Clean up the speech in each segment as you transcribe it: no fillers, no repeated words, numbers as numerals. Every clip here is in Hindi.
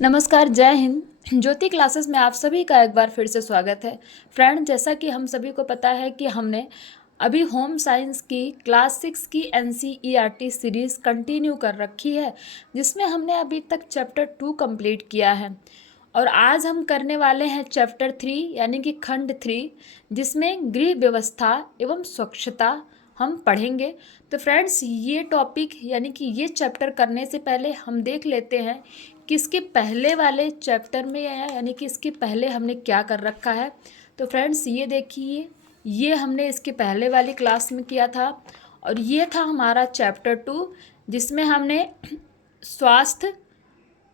नमस्कार, जय हिंद। ज्योति क्लासेस में आप सभी का एक बार फिर से स्वागत है। फ्रेंड, जैसा कि हम सभी को पता है कि हमने अभी होम साइंस की क्लास 6 की NCERT सीरीज़ कंटिन्यू कर रखी है, जिसमें हमने अभी तक चैप्टर 2 कंप्लीट किया है और आज हम करने वाले हैं चैप्टर 3 यानी कि खंड 3, जिसमें गृह व्यवस्था एवं स्वच्छता हम पढ़ेंगे। तो फ्रेंड्स, ये टॉपिक यानी कि ये चैप्टर करने से पहले हम देख लेते हैं कि इसके पहले वाले चैप्टर में यानी कि इसके पहले हमने क्या कर रखा है। तो फ्रेंड्स, ये देखिए, ये हमने इसके पहले वाली क्लास में किया था और ये था हमारा चैप्टर 2, जिसमें हमने स्वास्थ्य,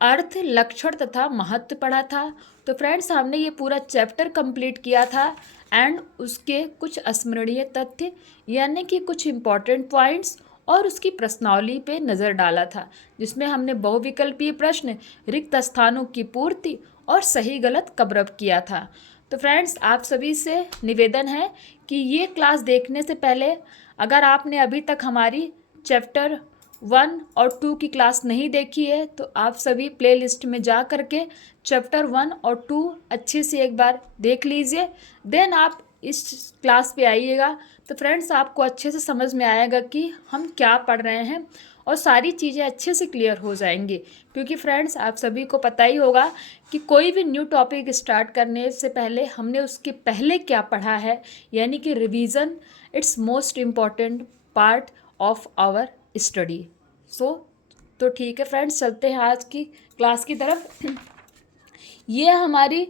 अर्थ, लक्षण तथा महत्व पढ़ा था। तो फ्रेंड्स, हमने ये पूरा चैप्टर कंप्लीट किया था एंड उसके कुछ स्मरणीय तथ्य यानी कि कुछ इम्पॉर्टेंट पॉइंट्स और उसकी प्रश्नावली पे नज़र डाला था, जिसमें हमने बहुविकल्पीय प्रश्न, रिक्त स्थानों की पूर्ति और सही गलत कवरअप किया था। तो फ्रेंड्स, आप सभी से निवेदन है कि ये क्लास देखने से पहले अगर आपने अभी तक हमारी चैप्टर 1 और 2 की क्लास नहीं देखी है तो आप सभी प्लेलिस्ट में जा करके चैप्टर 1 और 2 अच्छे से एक बार देख लीजिए। देन आप इस क्लास पे आइएगा तो फ्रेंड्स, आपको अच्छे से समझ में आएगा कि हम क्या पढ़ रहे हैं और सारी चीज़ें अच्छे से क्लियर हो जाएंगी। क्योंकि फ्रेंड्स, आप सभी को पता ही होगा कि कोई भी न्यू टॉपिक स्टार्ट करने से पहले हमने उसके पहले क्या पढ़ा है, यानी कि revision it's most important part of our study. तो ठीक है फ्रेंड्स, चलते हैं आज की क्लास की तरफ। ये हमारी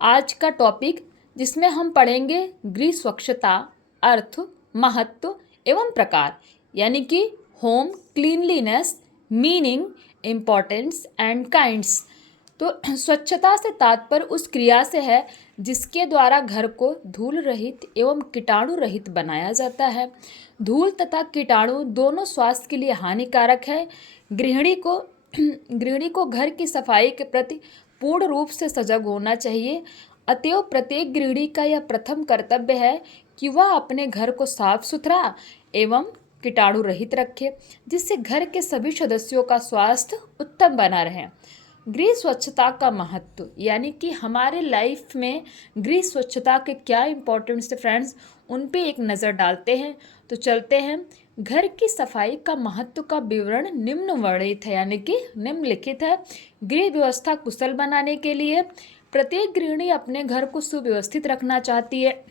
आज का टॉपिक, जिसमें हम पढ़ेंगे गृह स्वच्छता, अर्थ, महत्व एवं प्रकार, यानी कि home cleanliness, meaning, importance and kinds. तो स्वच्छता से तात्पर्य उस क्रिया से है जिसके द्वारा घर को धूल रहित एवं कीटाणु रहित बनाया जाता है। धूल तथा कीटाणु दोनों स्वास्थ्य के लिए हानिकारक है। गृहिणी को घर की सफाई के प्रति पूर्ण रूप से सजग होना चाहिए। अतएव प्रत्येक गृहिणी का यह प्रथम कर्तव्य है कि वह अपने घर को साफ सुथरा एवं कीटाणु रहित रखे, जिससे घर के सभी सदस्यों का स्वास्थ्य उत्तम बना रहे। गृह स्वच्छता का महत्व, यानी कि हमारे लाइफ में गृह स्वच्छता के क्या इंपॉर्टेंस है फ्रेंड्स, उन पे एक नज़र डालते हैं। तो चलते हैं। घर की सफाई का महत्व का विवरण निम्न वर्णित है, यानी कि निम्नलिखित है। गृह व्यवस्था कुशल बनाने के लिए प्रत्येक गृहिणी अपने घर को सुव्यवस्थित रखना चाहती है।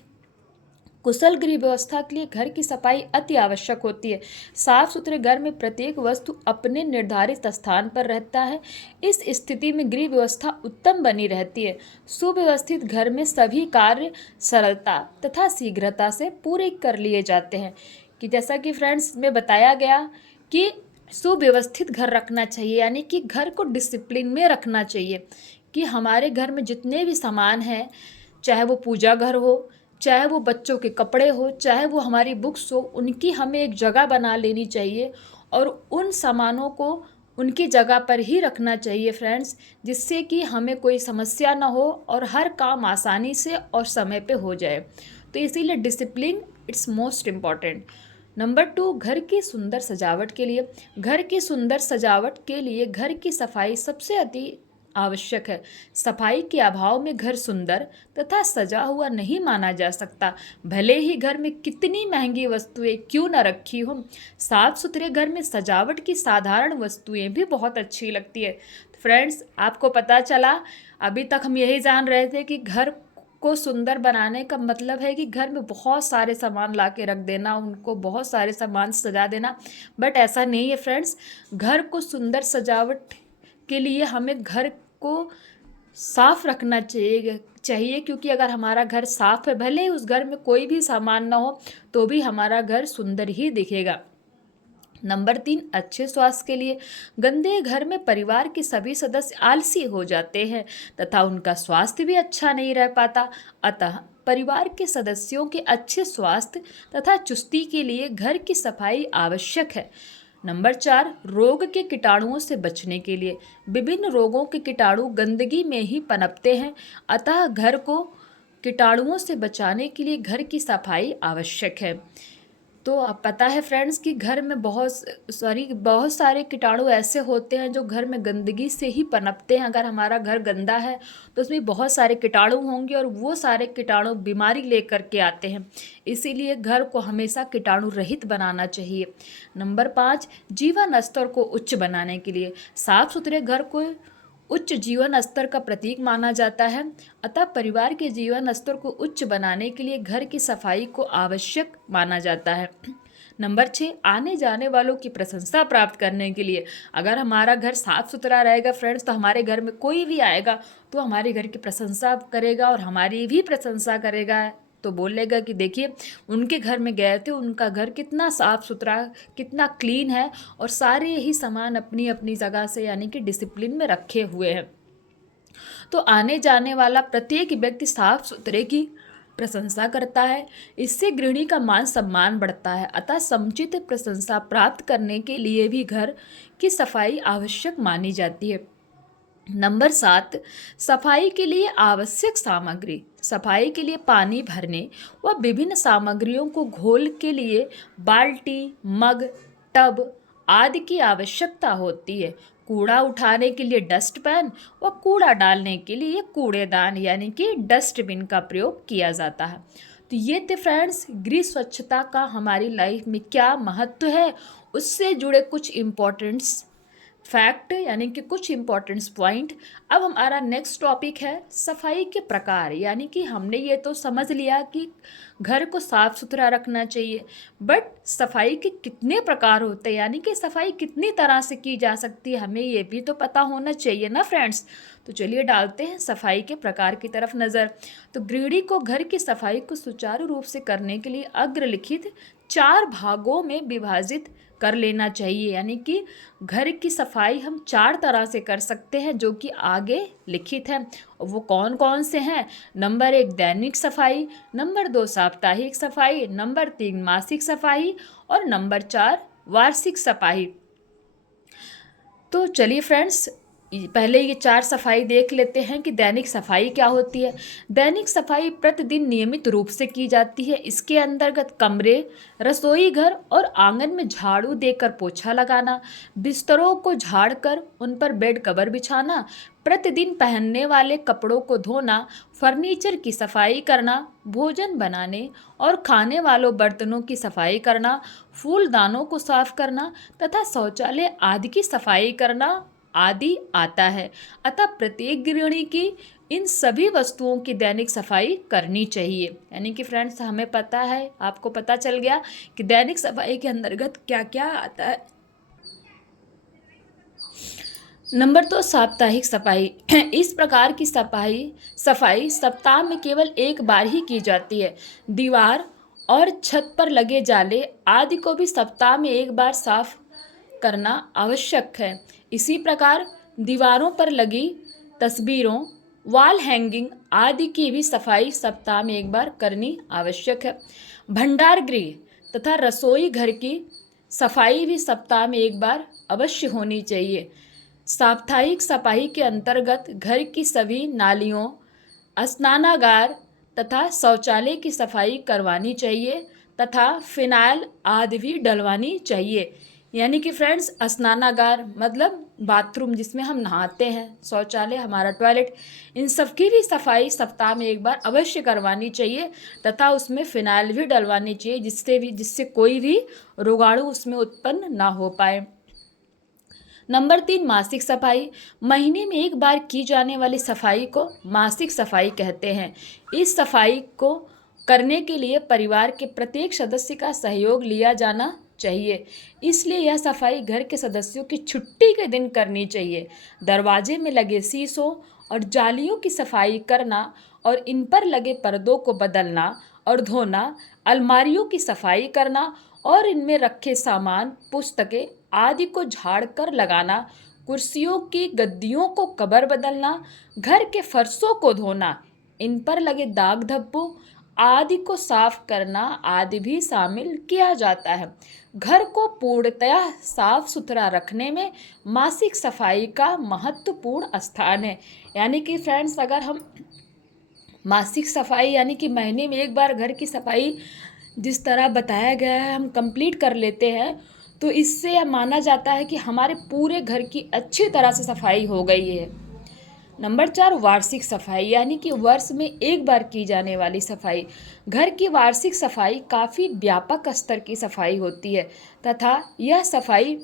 कुशल गृह व्यवस्था के लिए घर की सफाई अति आवश्यक होती है। साफ सुथरे घर में प्रत्येक वस्तु अपने निर्धारित स्थान पर रहता है। इस स्थिति में गृह व्यवस्था उत्तम बनी रहती है। सुव्यवस्थित घर में सभी कार्य सरलता तथा शीघ्रता से पूरे कर लिए जाते हैं। कि जैसा कि फ्रेंड्स में बताया गया कि सुव्यवस्थित घर रखना चाहिए, यानी कि घर को डिसिप्लिन में रखना चाहिए। कि हमारे घर में जितने भी सामान हैं, चाहे वो पूजा घर हो, चाहे वो बच्चों के कपड़े हो, चाहे वो हमारी बुक्स हो, उनकी हमें एक जगह बना लेनी चाहिए और उन सामानों को उनकी जगह पर ही रखना चाहिए फ्रेंड्स, जिससे कि हमें कोई समस्या ना हो और हर काम आसानी से और समय पे हो जाए। तो इसीलिए discipline it's most important. Number 2, घर की सुंदर सजावट के लिए। घर की सुंदर सजावट के लिए घर की सफाई सबसे अति आवश्यक है। सफाई के अभाव में घर सुंदर तथा सजा हुआ नहीं माना जा सकता, भले ही घर में कितनी महंगी वस्तुएं क्यों न रखी हो। साफ सुथरे घर में सजावट की साधारण वस्तुएं भी बहुत अच्छी लगती है। फ्रेंड्स, आपको पता चला, अभी तक हम यही जान रहे थे कि घर को सुंदर बनाने का मतलब है कि घर में बहुत सारे सामान ला के रख देना, उनको बहुत सारे सामान सजा देना, बट ऐसा नहीं है फ्रेंड्स। घर को सुंदर सजावट के लिए हमें घर को साफ रखना चाहिए, क्योंकि अगर हमारा घर साफ है, भले ही उस घर में कोई भी सामान ना हो, तो भी हमारा घर सुंदर ही दिखेगा। नंबर 3, अच्छे स्वास्थ्य के लिए। गंदे घर में परिवार के सभी सदस्य आलसी हो जाते हैं तथा उनका स्वास्थ्य भी अच्छा नहीं रह पाता। अतः परिवार के सदस्यों के अच्छे स्वास्थ्य तथा चुस्ती के लिए घर की सफाई आवश्यक है। नंबर 4, रोग के कीटाणुओं से बचने के लिए। विभिन्न रोगों के कीटाणु गंदगी में ही पनपते हैं, अतः घर को कीटाणुओं से बचाने के लिए घर की सफाई आवश्यक है। तो अब पता है फ्रेंड्स कि घर में बहुत सारे कीटाणु ऐसे होते हैं जो घर में गंदगी से ही पनपते हैं। अगर हमारा घर गंदा है तो उसमें बहुत सारे कीटाणु होंगे और वो सारे कीटाणु बीमारी लेकर के आते हैं। इसीलिए घर को हमेशा कीटाणु रहित बनाना चाहिए। नंबर 5, जीवन स्तर को उच्च बनाने के लिए साफ सुथरे घर को उच्च जीवन स्तर का प्रतीक माना जाता है। अतः परिवार के जीवन स्तर को उच्च बनाने के लिए घर की सफाई को आवश्यक माना जाता है। नंबर 6, आने जाने वालों की प्रशंसा प्राप्त करने के लिए अगर हमारा घर साफ सुथरा रहेगा फ्रेंड्स, तो हमारे घर में कोई भी आएगा तो हमारे घर की प्रशंसा करेगा और हमारी भी प्रशंसा करेगा। तो बोलेगा कि देखिए उनके घर में गए थे, उनका घर कितना साफ़ सुथरा, कितना क्लीन है और सारे ही सामान अपनी अपनी जगह से यानी कि डिसिप्लिन में रखे हुए हैं। तो आने जाने वाला प्रत्येक व्यक्ति साफ सुथरे की प्रशंसा करता है। इससे गृहिणी का मान सम्मान बढ़ता है। अतः समुचित प्रशंसा प्राप्त करने के लिए भी घर की सफाई आवश्यक मानी जाती है। नंबर 7, सफाई के लिए आवश्यक सामग्री। सफाई के लिए पानी भरने व विभिन्न सामग्रियों को घोल के लिए बाल्टी, मग, टब आदि की आवश्यकता होती है। कूड़ा उठाने के लिए डस्टबिन व कूड़ा डालने के लिए कूड़ेदान यानी कि डस्टबिन का प्रयोग किया जाता है। तो ये थे फ्रेंड्स गृह स्वच्छता का हमारी लाइफ में क्या महत्व है, उससे जुड़े कुछ इम्पोर्टेंट्स फैक्ट यानी कि कुछ इम्पॉर्टेंट्स पॉइंट। अब हमारा नेक्स्ट टॉपिक है सफाई के प्रकार। यानी कि हमने ये तो समझ लिया कि घर को साफ सुथरा रखना चाहिए, बट सफाई के कितने प्रकार होते हैं, यानी कि सफाई कितनी तरह से की जा सकती है, हमें ये भी तो पता होना चाहिए ना फ्रेंड्स। तो चलिए डालते हैं सफाई के प्रकार की तरफ नज़र। तो गृहिणी को घर की सफाई को सुचारू रूप से करने के लिए अग्रलिखित 4 भागों में विभाजित कर लेना चाहिए। यानी कि घर की सफाई हम 4 तरह से कर सकते हैं जो कि आगे लिखित है। वो कौन कौन से हैं? नंबर 1 दैनिक सफाई, नंबर 2 साप्ताहिक सफाई, नंबर 3 मासिक सफाई और नंबर 4 वार्षिक सफाई। तो चलिए फ्रेंड्स पहले ये 4 सफाई देख लेते हैं कि दैनिक सफाई क्या होती है। दैनिक सफाई प्रतिदिन नियमित रूप से की जाती है। इसके अंतर्गत कमरे, रसोई घर और आंगन में झाड़ू देकर पोछा लगाना, बिस्तरों को झाड़कर उन पर बेड कवर बिछाना, प्रतिदिन पहनने वाले कपड़ों को धोना, फर्नीचर की सफाई करना, भोजन बनाने और खाने वालों बर्तनों की सफाई करना, फूलदानों को साफ करना तथा शौचालय आदि की सफाई करना आदि आता है। अतः प्रत्येक गृहिणी की इन सभी वस्तुओं की दैनिक सफाई करनी चाहिए। यानी कि फ्रेंड्स हमें पता है, आपको पता चल गया कि दैनिक सफाई के अंतर्गत क्या क्या आता है। नंबर 2 साप्ताहिक सफाई। इस प्रकार की सफाई सप्ताह में केवल एक बार ही की जाती है। दीवार और छत पर लगे जाले आदि को भी सप्ताह में एक बार साफ करना आवश्यक है। इसी प्रकार दीवारों पर लगी तस्वीरों, वॉल हैंगिंग आदि की भी सफाई सप्ताह में एक बार करनी आवश्यक है। भंडार गृह तथा रसोई घर की सफाई भी सप्ताह में एक बार अवश्य होनी चाहिए। साप्ताहिक सफाई के अंतर्गत घर की सभी नालियों, स्नानागार तथा शौचालय की सफाई करवानी चाहिए तथा फिनाइल आदि भी डलवानी चाहिए। यानी कि फ्रेंड्स स्नानागार मतलब बाथरूम जिसमें हम नहाते हैं, शौचालय हमारा टॉयलेट, इन सब की भी सफाई सप्ताह में एक बार अवश्य करवानी चाहिए तथा उसमें फिनाइल भी डलवानी चाहिए जिससे कोई भी रोगाणु उसमें उत्पन्न ना हो पाए। नंबर 3 मासिक सफाई। महीने में एक बार की जाने वाली सफाई को मासिक सफाई कहते हैं। इस सफाई को करने के लिए परिवार के प्रत्येक सदस्य का सहयोग लिया जाना चाहिए। इसलिए यह सफाई घर के सदस्यों की छुट्टी के दिन करनी चाहिए। दरवाजे में लगे शीशों और जालियों की सफाई करना और इन पर लगे पर्दों को बदलना और धोना, अलमारियों की सफाई करना और इनमें रखे सामान, पुस्तकें आदि को झाड़ कर लगाना, कुर्सियों की गद्दियों को कवर बदलना, घर के फर्शों को धोना, इन पर लगे दाग धब्बों आदि को साफ करना आदि भी शामिल किया जाता है। घर को पूर्णतः साफ सुथरा रखने में मासिक सफाई का महत्वपूर्ण स्थान है। यानी कि फ्रेंड्स अगर हम मासिक सफाई यानी कि महीने में एक बार घर की सफाई जिस तरह बताया गया है हम कंप्लीट कर लेते हैं तो इससे यह माना जाता है कि हमारे पूरे घर की अच्छी तरह से सफाई हो गई है। नंबर 4, वार्षिक सफाई यानी कि वर्ष में एक बार की जाने वाली सफाई। घर की वार्षिक सफाई काफ़ी व्यापक स्तर की सफाई होती है तथा यह सफाई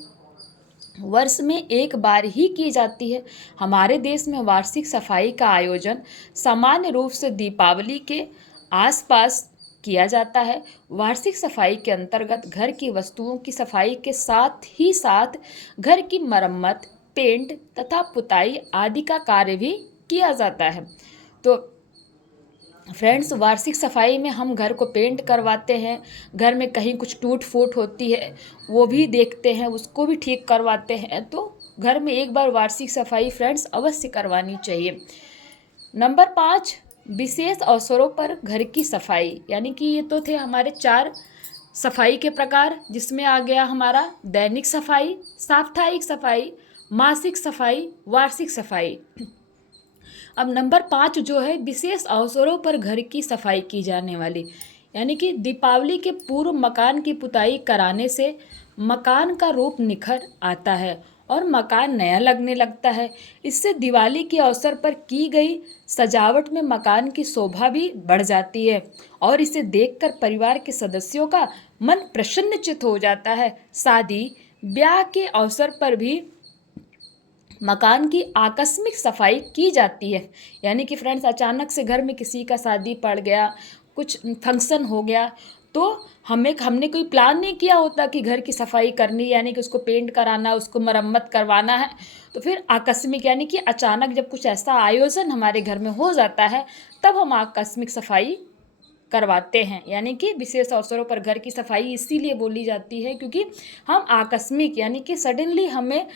वर्ष में एक बार ही की जाती है। हमारे देश में वार्षिक सफाई का आयोजन सामान्य रूप से दीपावली के आसपास किया जाता है। वार्षिक सफाई के अंतर्गत घर की वस्तुओं की सफाई के साथ ही साथ घर की मरम्मत, पेंट तथा पुताई आदि का कार्य भी किया जाता है। तो फ्रेंड्स, वार्षिक सफाई में हम घर को पेंट करवाते हैं, घर में कहीं कुछ टूट फूट होती है वो भी देखते हैं, उसको भी ठीक करवाते हैं। तो घर में एक बार वार्षिक सफाई फ्रेंड्स अवश्य करवानी चाहिए। नंबर 5, विशेष अवसरों पर घर की सफाई यानी कि ये तो थे हमारे 4 सफाई के प्रकार, जिसमें आ गया हमारा दैनिक सफाई, साप्ताहिक सफाई, मासिक सफाई, वार्षिक सफाई। अब नंबर 5 जो है विशेष अवसरों पर घर की सफाई की जाने वाली, यानी कि दीपावली के पूर्व मकान की पुताई कराने से मकान का रूप निखर आता है और मकान नया लगने लगता है। इससे दिवाली के अवसर पर की गई सजावट में मकान की शोभा भी बढ़ जाती है और इसे देखकर परिवार के सदस्यों का मन प्रसन्नचित्त हो जाता है। शादी ब्याह के अवसर पर भी मकान की आकस्मिक सफाई की जाती है, यानी कि फ्रेंड्स अचानक से घर में किसी का शादी पड़ गया, कुछ फंक्शन हो गया, तो हमने कोई प्लान नहीं किया होता कि घर की सफाई करनी, यानी कि उसको पेंट कराना, उसको मरम्मत करवाना है। तो फिर आकस्मिक यानी कि अचानक जब कुछ ऐसा आयोजन हमारे घर में हो जाता है तब हम आकस्मिक सफाई करवाते हैं। यानी कि विशेष अवसरों पर घर की सफाई इसीलिए बोली जाती है क्योंकि हम आकस्मिक यानी कि सडनली हमें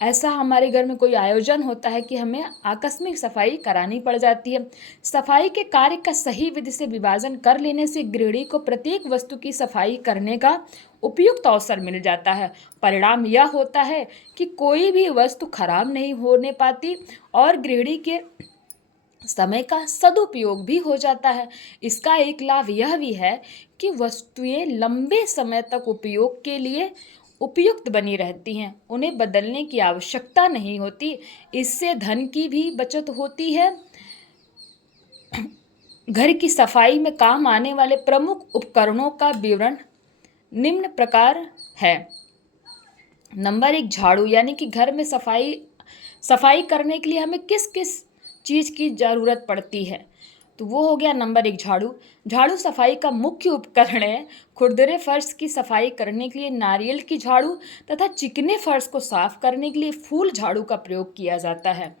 ऐसा हमारे घर में कोई आयोजन होता है कि हमें आकस्मिक सफाई करानी पड़ जाती है। सफाई के कार्य का सही विधि से विभाजन कर लेने से गृहिणी को प्रत्येक वस्तु की सफाई करने का उपयुक्त अवसर मिल जाता है। परिणाम यह होता है कि कोई भी वस्तु खराब नहीं होने पाती और गृहिणी के समय का सदुपयोग भी हो जाता है। इसका एक लाभ यह भी है कि वस्तुएं लंबे समय तक उपयोग के लिए उपयुक्त बनी रहती हैं, उन्हें बदलने की आवश्यकता नहीं होती। इससे धन की भी बचत होती है। घर की सफाई में काम आने वाले प्रमुख उपकरणों का विवरण निम्न प्रकार है। नंबर 1, झाड़ू, यानी कि घर में सफाई करने के लिए हमें किस किस चीज़ की ज़रूरत पड़ती है, तो वो हो गया नंबर 1 झाड़ू। झाड़ू सफाई का मुख्य उपकरण है। खुरदरे फर्श की सफाई करने के लिए नारियल की झाड़ू तथा चिकने फर्श को साफ करने के लिए फूल झाड़ू का प्रयोग किया जाता है।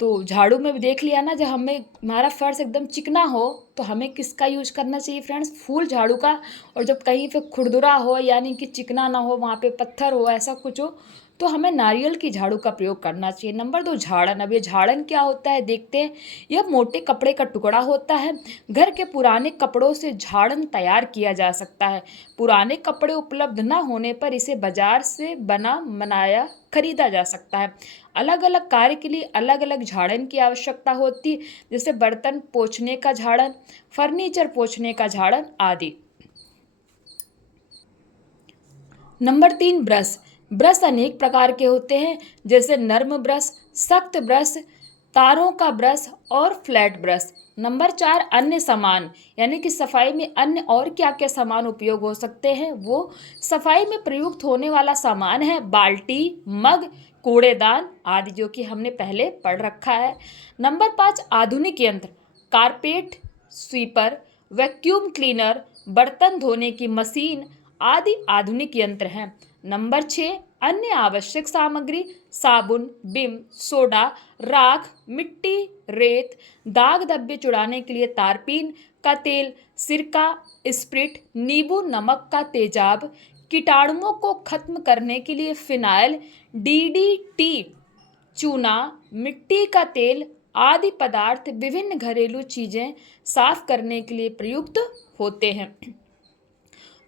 तो झाड़ू में भी देख लिया ना, जब हमारा फर्श एकदम चिकना हो तो हमें किसका यूज करना चाहिए फ्रेंड्स, फूल झाड़ू का। और जब कहीं पे खुरदुरा हो यानी कि चिकना ना हो, वहाँ पे पत्थर हो, ऐसा कुछ हो, तो हमें नारियल की झाड़ू का प्रयोग करना चाहिए। नंबर 2, झाड़न। अब ये झाड़न क्या होता है देखते हैं। यह मोटे कपड़े का टुकड़ा होता है। घर के पुराने कपड़ों से झाड़न तैयार किया जा सकता है। पुराने कपड़े उपलब्ध न होने पर इसे बाजार से बनाया खरीदा जा सकता है। अलग अलग कार्य के लिए अलग अलग झाड़न की आवश्यकता होती है, जैसे बर्तन पोंछने का झाड़न, फर्नीचर पोंछने का झाड़न आदि। Number 3, brush. ब्रश अनेक प्रकार के होते हैं, जैसे नर्म ब्रश, सख्त ब्रश, तारों का ब्रश और फ्लैट ब्रश। नंबर 4, अन्य सामान, यानी कि सफाई में अन्य और क्या क्या सामान उपयोग हो सकते हैं। वो सफाई में प्रयुक्त होने वाला सामान है बाल्टी, मग, कूड़ेदान आदि, जो कि हमने पहले पढ़ रखा है। नंबर 5, आधुनिक यंत्र, कारपेट, स्वीपर, वैक्यूम क्लीनर, बर्तन धोने की मशीन आदि आधुनिक यंत्र हैं। नंबर 6, अन्य आवश्यक सामग्री, साबुन, बिम, सोडा, राख, मिट्टी, रेत, दाग धब्बे छुड़ाने के लिए तारपीन का तेल, सिरका, स्प्रिट, नींबू नमक का तेजाब, कीटाणुओं को खत्म करने के लिए फिनाइल, डीडीटी, चूना, मिट्टी का तेल आदि पदार्थ विभिन्न घरेलू चीज़ें साफ करने के लिए प्रयुक्त होते हैं।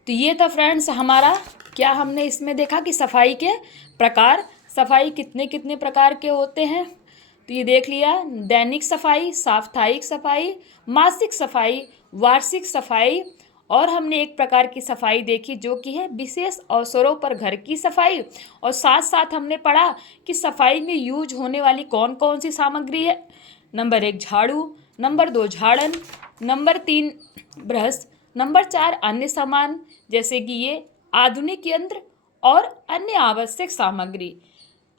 तो ये था फ्रेंड्स हमारा, क्या हमने इसमें देखा कि सफाई के प्रकार, सफाई कितने कितने प्रकार के होते हैं। तो ये देख लिया, दैनिक सफाई, साप्ताहिक सफाई, मासिक सफाई, वार्षिक सफाई और हमने एक प्रकार की सफाई देखी जो कि है विशेष अवसरों पर घर की सफाई, और साथ साथ हमने पढ़ा कि सफाई में यूज होने वाली कौन कौन सी सामग्री है। नंबर 1 झाड़ू, नंबर 2 झाड़न, नंबर 3 ब्रश, नंबर 4 अन्य सामान जैसे कि ये आधुनिक यंत्र और अन्य आवश्यक सामग्री।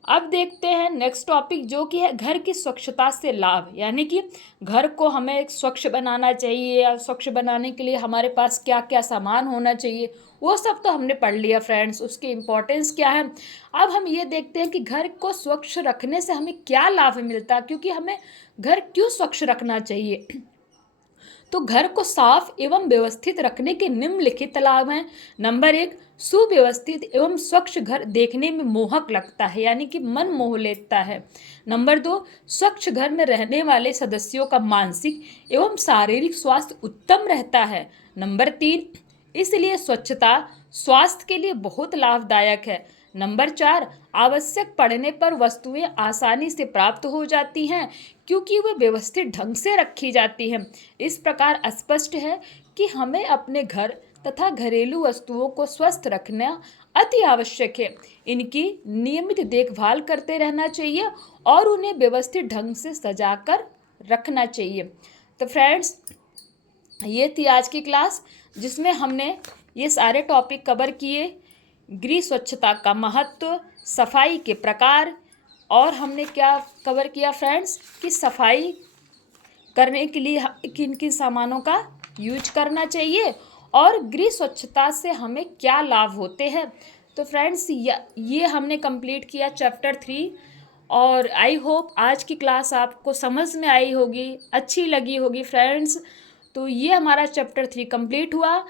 अब देखते हैं नेक्स्ट टॉपिक जो कि है घर की स्वच्छता से लाभ, यानी कि घर को हमें स्वच्छ बनाना चाहिए या स्वच्छ बनाने के लिए हमारे पास क्या क्या सामान होना चाहिए, वो सब तो हमने पढ़ लिया फ्रेंड्स, उसकी इम्पोर्टेंस क्या है। अब हम ये देखते हैं कि घर को स्वच्छ रखने से हमें क्या लाभ मिलता है, क्योंकि हमें घर क्यों स्वच्छ रखना चाहिए। तो घर को साफ एवं व्यवस्थित रखने के निम्नलिखित लाभ हैं। नंबर 1, सुव्यवस्थित एवं स्वच्छ घर देखने में मोहक लगता है, यानी कि मन मोह लेता है। नंबर 2, स्वच्छ घर में रहने वाले सदस्यों का मानसिक एवं शारीरिक स्वास्थ्य उत्तम रहता है। नंबर 3, इसलिए स्वच्छता स्वास्थ्य के लिए बहुत लाभदायक है। नंबर 4, आवश्यक पड़ने पर वस्तुएं आसानी से प्राप्त हो जाती हैं क्योंकि वे व्यवस्थित ढंग से रखी जाती हैं। इस प्रकार स्पष्ट है कि हमें अपने घर तथा घरेलू वस्तुओं को स्वस्थ रखना अति आवश्यक है। इनकी नियमित देखभाल करते रहना चाहिए और उन्हें व्यवस्थित ढंग से सजाकर रखना चाहिए। तो फ्रेंड्स, ये थी आज की क्लास जिसमें हमने ये सारे टॉपिक कवर किए। गृह स्वच्छता का महत्व, सफाई के प्रकार, और हमने क्या कवर किया फ्रेंड्स कि सफाई करने के लिए किन किन सामानों का यूज करना चाहिए और गृह स्वच्छता से हमें क्या लाभ होते हैं। तो फ्रेंड्स, ये हमने कंप्लीट किया चैप्टर 3, और आई होप आज की क्लास आपको समझ में आई होगी, अच्छी लगी होगी फ्रेंड्स। तो ये हमारा चैप्टर 3 कंप्लीट हुआ।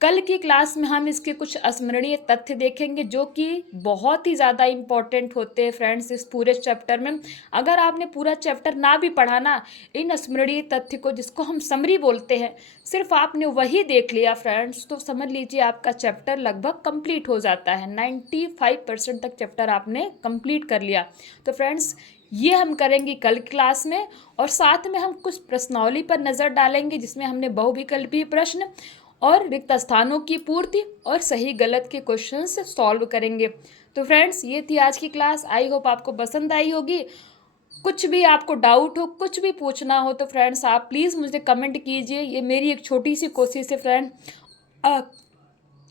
कल की क्लास में हम इसके कुछ स्मरणीय तथ्य देखेंगे जो कि बहुत ही ज़्यादा इम्पॉर्टेंट होते हैं फ्रेंड्स इस पूरे चैप्टर में। अगर आपने पूरा चैप्टर ना भी पढ़ा ना, इन स्मरणीय तथ्य को, जिसको हम समरी बोलते हैं, सिर्फ आपने वही देख लिया फ्रेंड्स, तो समझ लीजिए आपका चैप्टर लगभग कंप्लीट हो जाता है। 95% तक चैप्टर आपने कंप्लीट कर लिया। तो फ्रेंड्स, ये हम करेंगे कल क्लास में, और साथ में हम कुछ प्रश्नावली पर नज़र डालेंगे जिसमें हमने बहुविकल्पीय प्रश्न और रिक्त स्थानों की पूर्ति और सही गलत के क्वेश्चंस सॉल्व करेंगे। तो फ्रेंड्स, ये थी आज की क्लास। आई होप आपको पसंद आई होगी। कुछ भी आपको डाउट हो, कुछ भी पूछना हो, तो फ्रेंड्स आप प्लीज़ मुझे कमेंट कीजिए। ये मेरी एक छोटी सी कोशिश है फ्रेंड।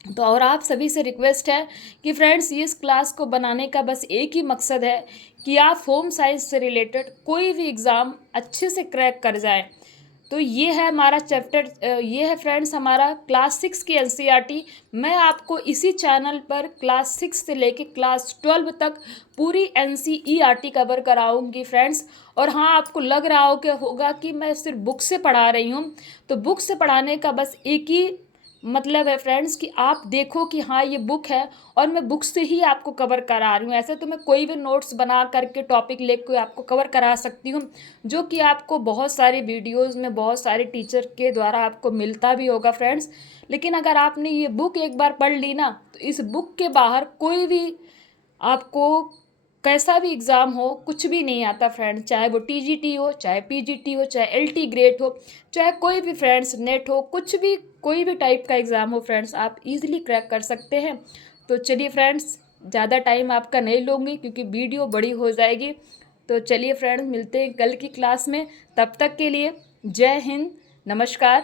तो और आप सभी से रिक्वेस्ट है कि फ्रेंड्स, इस क्लास को बनाने का बस एक ही मकसद है कि आप होम साइंस से रिलेटेड कोई भी एग्ज़ाम अच्छे से क्रैक कर जाएं। तो ये है हमारा चैप्टर, ये है फ्रेंड्स हमारा क्लास 6 की एनसीईआरटी। मैं आपको इसी चैनल पर क्लास 6 से लेके क्लास 12 तक पूरी एनसीईआरटी कवर कराऊंगी फ्रेंड्स। और हाँ, आपको लग रहा होगा कि मैं सिर्फ बुक से पढ़ा रही हूँ, तो बुक से पढ़ाने का बस एक ही मतलब है फ्रेंड्स कि आप देखो कि हाँ ये बुक है और मैं बुक से ही आपको कवर करा रही हूँ। ऐसे तो मैं कोई भी नोट्स बना करके टॉपिक लेकर आपको कवर करा सकती हूँ, जो कि आपको बहुत सारे वीडियोस में बहुत सारे टीचर के द्वारा आपको मिलता भी होगा फ्रेंड्स। लेकिन अगर आपने ये बुक एक बार पढ़ ली ना, तो इस बुक के बाहर कोई भी आपको कैसा भी एग्ज़ाम हो, कुछ भी नहीं आता फ्रेंड्स। चाहे वो टीजीटी हो, चाहे पीजीटी हो, चाहे एलटी ग्रेड हो, चाहे कोई भी फ्रेंड्स नेट हो, कुछ भी कोई भी टाइप का एग्ज़ाम हो फ्रेंड्स, आप इजीली क्रैक कर सकते हैं। तो चलिए फ्रेंड्स, ज़्यादा टाइम आपका नहीं लूँगी क्योंकि वीडियो बड़ी हो जाएगी। तो चलिए फ्रेंड्स, मिलते हैं कल की क्लास में। तब तक के लिए जय हिंद, नमस्कार।